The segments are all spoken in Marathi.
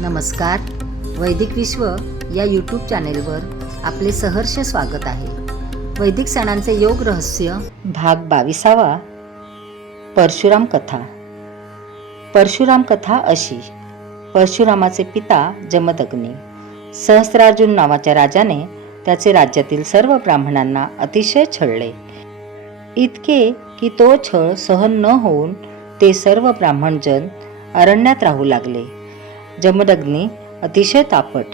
नमस्कार. वैदिक विश्व या यूट्यूब चॅनेलवर आपले सहर्ष स्वागत आहे. वैदिक सणांचे योग रहस्य भाग 22. परशुराम कथा. परशुराम कथा अशी. परशुरामाचे पिता जमदग्नी. सहस्रार्जुन नावाच्या राजाने त्याचे राज्यातील सर्व ब्राह्मणांना अतिशय छळले. इतके की तो छळ सहन न होऊन ते सर्व ब्राह्मणजन अरण्यात राहू लागले. जमदग्नी अतिशय तापट,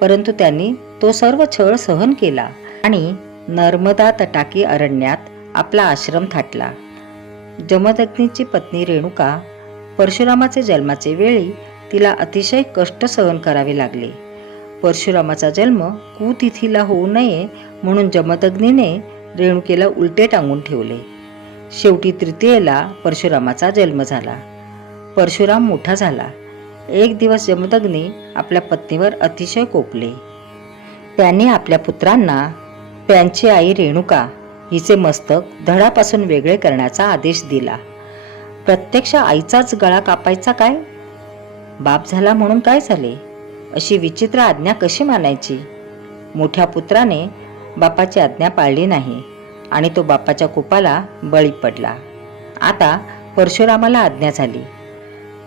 परंतु त्यांनी तो सर्व छळ सहन केला आणि नर्मदा तटाकी अरण्यात आपला आश्रम थाटला. जमदग्नीची पत्नी रेणुका परशुरामाचे जन्माचे वेळी तिला अतिशय कष्ट सहन करावे लागले. परशुरामाचा जन्म कुतिथीला होऊ नये म्हणून जमदग्नीने रेणुकेला उलटे टांगून ठेवले. शेवटी तृतीयेला परशुरामाचा जन्म झाला. परशुराम मोठा झाला. एक दिवस जमदग्नी आपल्या पत्नीवर अतिशय कोपले. त्याने आपल्या पुत्रांना त्यांची आई रेणुका हिचे मस्तक धडापासून वेगळे करण्याचा आदेश दिला. प्रत्यक्ष आईचाच गळा कापायचा काय? बाप झाला म्हणून काय झाले? अशी विचित्र आज्ञा कशी मानायची? मोठ्या पुत्राने बापाची आज्ञा पाळली नाही आणि तो बापाच्या कोपाला बळी पडला. आता परशुरामाला आज्ञा झाली.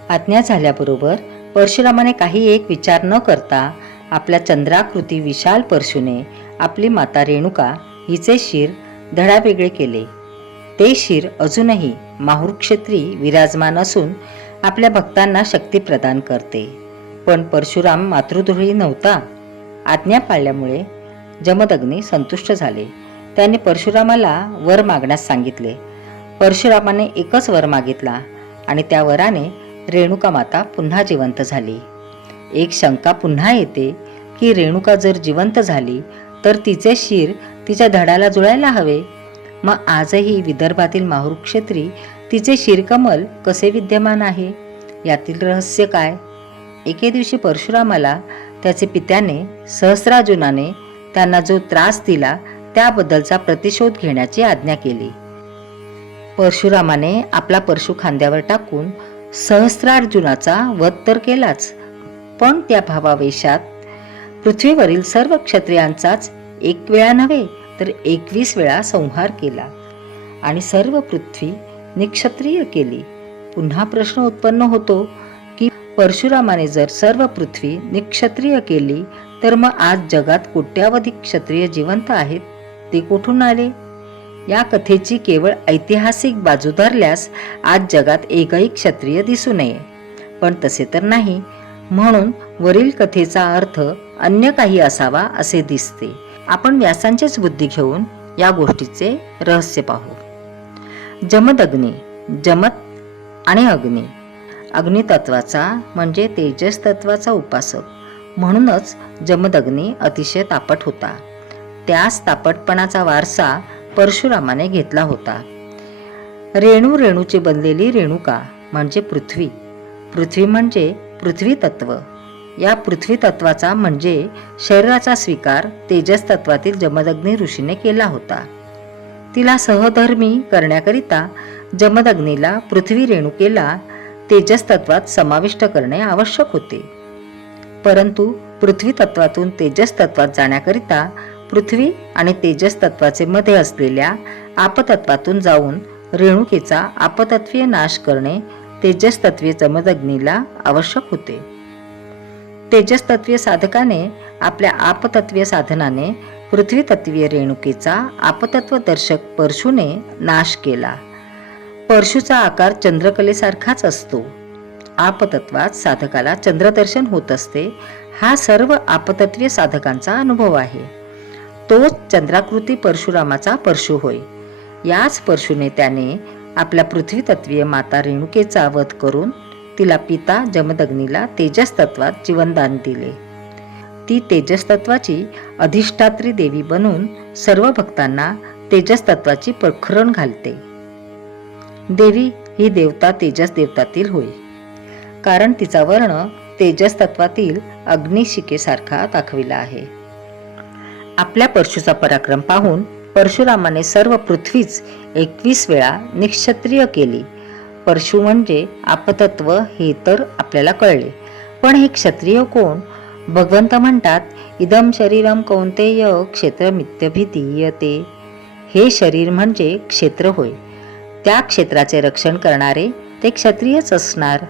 आज्ञा झाल्याबरोबर परशुरामाने काही एक विचार न करता आपल्या चंद्राकृती विशाल परशुने आपली माता रेणुका हिचे शिर धडावेगळे केले. ते शिर अजूनही माहुर क्षेत्री विराजमान असून आपल्या भक्तांना शक्ती प्रदान करते. पण परशुराम मातृद्रोही नव्हता. आज्ञा पाळल्यामुळे जमदग्नी संतुष्ट झाले. त्याने परशुरामाला वर मागण्यास सांगितले. परशुरामाने एकच वर मागितला आणि त्या वराने रेणुका माता पुन्हा जिवंत झाली. एक शंका पुन्हा येते की रेणुका जर जिवंत झाली तर तिचे शिर तिच्या धडाला जुळायला हवे. मग आजही विदर्भातील माहुर क्षेत्री तिचे शिरकमल कसे विद्यमान आहे? यातील रहस्य काय? एके दिवशी परशुरामाला त्याचे पित्याने सहस्रार्जुनाने त्यांना जो त्रास दिला त्याबद्दलचा प्रतिशोध घेण्याची आज्ञा केली. परशुरामाने आपला परशु खांद्यावर टाकून सहस्रार्जुनाचा वध तर केलाच, पण त्या भावावेशात पृथ्वीवरील सर्व क्षत्रियांचाच एक वेळा नव्हे तर 21 वेळा संहार केला आणि सर्व पृथ्वी निक्षत्रिय केली. पुन्हा प्रश्न उत्पन्न होतो की परशुरामाने जर सर्व पृथ्वी निक्षत्रिय केली तर मग आज जगात कोट्यावधी क्षत्रिय जिवंत आहेत ते कुठून आले? या कथेची केवळ ऐतिहासिक बाजू धरल्यास आज जगात एकही क्षत्रिय दिसू नये, पण तसे तर नाही. म्हणून वरील कथेचा अर्थ अन्य काही असावा असे दिसते. आपण व्यासांचीच बुद्धी घेऊन या गोष्टीचे रहस्य पाहू. जमदग्नी. जमत आणि अग्नी. अग्नितत्वाचा म्हणजे तेजस तत्वाचा उपासक, म्हणूनच जमदग्नी अतिशय तापट होता. त्याच तापटपणाचा वारसा परशुरामाने घेतला होता. रेणूची बनलेली रेणुका म्हणजे पृथ्वी. पृथ्वी म्हणजे पृथ्वी तत्व. या पृथ्वी तत्वाचा म्हणजे शरीराचा स्वीकार तेजस तत्वातील जमदग्नी ऋषीने केला होता. तिला सहधर्मी करण्याकरिता जमदग्नीला पृथ्वी रेणुकेला तेजस तत्वात समाविष्ट करणे आवश्यक होते. परंतु पृथ्वी तत्वातून तेजस तत्वात जाण्याकरिता पृथ्वी आणि तेजस तत्वाचे मध्ये असलेल्या आपतत्वातून जाऊन रेणुकेचा आपतत्वीय नाश करणे तेजस तत्वीय जमदग्नीला आवश्यक होते. तेजस तत्वीय साधकाने आपल्या आपतत्वीय साधनाने पृथ्वी तत्वीय रेणुकेचा आपतत्व दर्शक परशुने नाश केला. परशुचा आकार चंद्रकलेसारखाच असतो. आपतत्वात साधकाला चंद्रदर्शन होत असते. हा सर्व आपतत्वीय साधकांचा अनुभव आहे. तोच चंद्राकृती परशुरामाचा परशु होय. याच परशुने त्याने आपल्या पृथ्वी तत्वीय माता रेणुकेचा वध करून तिला पिता जमदग्नीला तेजस तत्वात जीवनदान दिले. ती तेजस तत्वाची अधिष्ठात्री देवी बनून सर्व भक्तांना तेजस तत्वाची प्रखरण घालते. देवी ही देवता तेजस देवतातील होय, कारण तिचा वर्ण तेजस तत्वातील अग्निशिखेसारखा दाखविला आहे. आपल्या परशुचा पराक्रम पाहून परशुरामाने सर्व पृथ्वीच 21 वेळा निक्षत्रिय केली. परशु म्हणजे आपतत्व हे तर आपल्याला कळले, पण हे क्षत्रिय कोण? भगवंत म्हणतात, इदम शरीरम कौंतेय क्षेत्रमित्यभिधीयते. हे शरीर म्हणजे क्षेत्र होय. त्या क्षेत्राचे रक्षण करणारे ते क्षत्रियच असणार.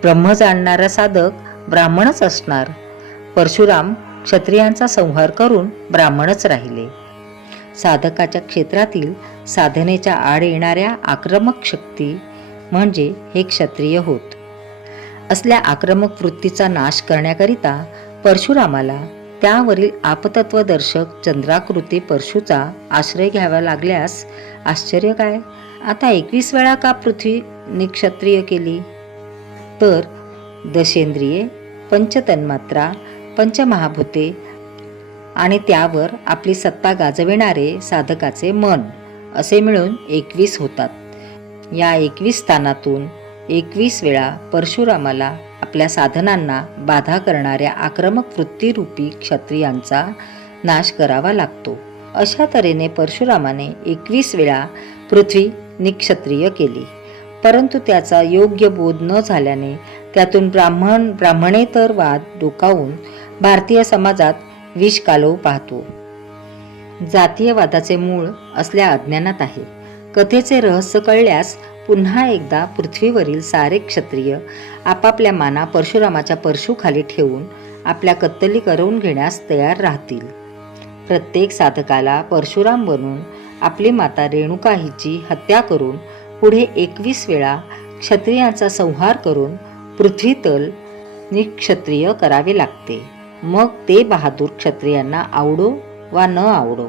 ब्रह्म जाणणारा साधक ब्राह्मणच असणार. परशुराम क्षत्रियांचा संहार करून ब्राह्मणच राहिले. साधकाच्या क्षेत्रातील साधनेच्या आड येणाऱ्या आक्रमक शक्ती म्हणजे हे क्षत्रिय होत. असल्या आक्रमक वृत्तीचा नाश करण्याकरिता परशुरामाला त्यावरील आपतत्वदर्शक चंद्राकृती परशुचा आश्रय घ्यावा लागल्यास आश्चर्य काय? आता 21 वेळा का पृथ्वी निक्षत्रिय केली? तर दशेंद्रिये, पंचतन्मात्रा, पंचमहाभूते आणि त्यावर आपली सत्ता गाजविणारे साधकाचे मन असे मिळून 21 होतात. या 21 स्थानातून 21 वेळा परशुरामाला आपल्या साधनांना बाधा करणाऱ्या आक्रमक वृत्तीरूपी क्षत्रियांचा नाश करावा लागतो. अशा तऱ्हेने परशुरामाने 21 वेळा पृथ्वी निक्षत्रिय केली. परंतु त्याचा योग्य बोध न झाल्याने त्यातून ब्राह्मणेतर वाद डोकावून भारतीय समाजात विष कालवू पाहतो. जातीयवादाचे मूळ असल्या अज्ञानात आहे. कथेचे रहस्य कळल्यास पुन्हा एकदा पृथ्वीवरील सारे क्षत्रिय आपापल्या माना परशुरामाच्या परशुखाली ठेवून आपल्या कत्तली करवून घेण्यास तयार राहतील. प्रत्येक साधकाला परशुराम बनून आपली माता रेणुका हिची हत्या करून पुढे 21 वेळा क्षत्रियांचा संहार करून पृथ्वीतल निक्षत्रिय करावे लागते. मग ते बहादूर क्षत्रियांना आवडो वा न आवडो.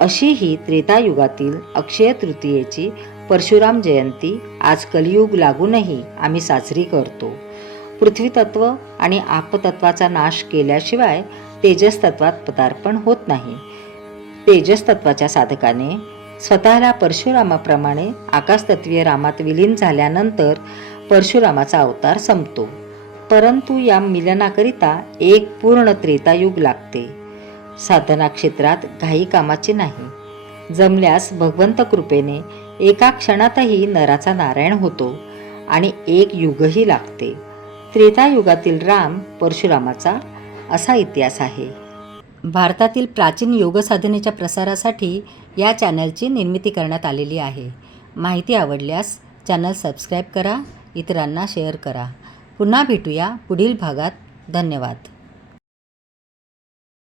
अशी ही त्रेतायुगातील अक्षय तृतीयेची परशुराम जयंती आज कलियुग लागूनही आम्ही साजरी करतो. पृथ्वीतत्व आणि आपतत्वाचा नाश केल्याशिवाय तेजस्तत्वात पदार्पण होत नाही. तेजस्तत्वाच्या साधकाने स्वतःला परशुरामाप्रमाणे आकाशतत्वीय रामात विलीन झाल्यानंतर परशुरामाचा अवतार संपतो. परंतु या मिलनाकरिता एक पूर्ण त्रेतायुग लागते. साधना क्षेत्रात घाई कामाची नाही. जमल्यास भगवंत कृपेने एका क्षणातही नराचा नारायण होतो आणि एक युगही लागते. त्रेतायुगातील राम परशुरामाचा असा इतिहास आहे. भारतातील प्राचीन योग साधनेच्या प्रसारासाठी या चॅनलची निर्मिती करण्यात आलेली आहे. माहिती आवडल्यास चॅनल सबस्क्राईब करा, इतरांना शेअर करा. पुन्हा भेटूया पुढील भागात. धन्यवाद.